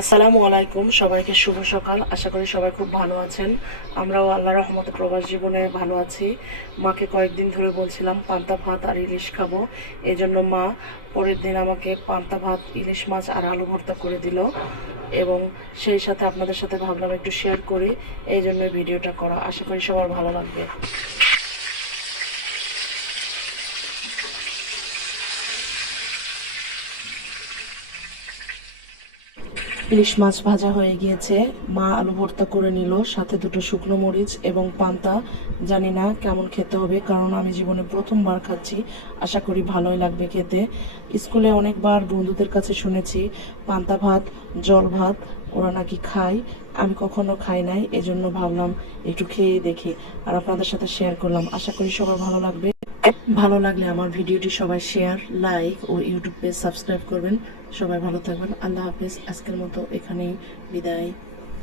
আসসালামু আলাইকুম, সবাইকে শুভ সকাল। আশা করি সবাই খুব ভালো আছেন। আমরাও আল্লাহর রহমতে প্রবাস জীবনে ভালো আছি। মাকে কয়েকদিন ধরে বলছিলাম পান্তা ভাত আর ইলিশ খাবো, এই জন্য মা পরের দিন আমাকে পান্তা ভাত, ইলিশ মাছ আর আলু ভর্তা করে দিল, এবং সেই সাথে আপনাদের সাথে ভাবলাম একটু শেয়ার করি, এই জন্য ভিডিওটা করা। আশা করি সবার ভালো লাগবে। ইলিশ মাছ ভাজা হয়ে গিয়েছে, মা আলু ভর্তা করে নিল, সাথে দুটো শুকনো মরিচ এবং পান্তা। জানি না কেমন খেতে হবে, কারণ আমি জীবনে প্রথমবার খাচ্ছি। আশা করি ভালোই লাগবে খেতে। স্কুলে অনেকবার বন্ধুদের কাছে শুনেছি পান্তা ভাত, জল ভাত ওরা নাকি খায়, আমি কখনো খাই নাই, এজন্য ভাবলাম একটু খেয়ে দেখি আর আপনাদের সাথে শেয়ার করলাম। আশা করি সবার ভালো লাগবে। ভালো লাগলে আমার ভিডিওটি সবাই শেয়ার, লাইক ও ইউটিউব পেজ সাবস্ক্রাইব করবেন। সবাই ভালো থাকবেন। আল্লাহ হাফেজ। আজকের মতো এখানেই বিদায়।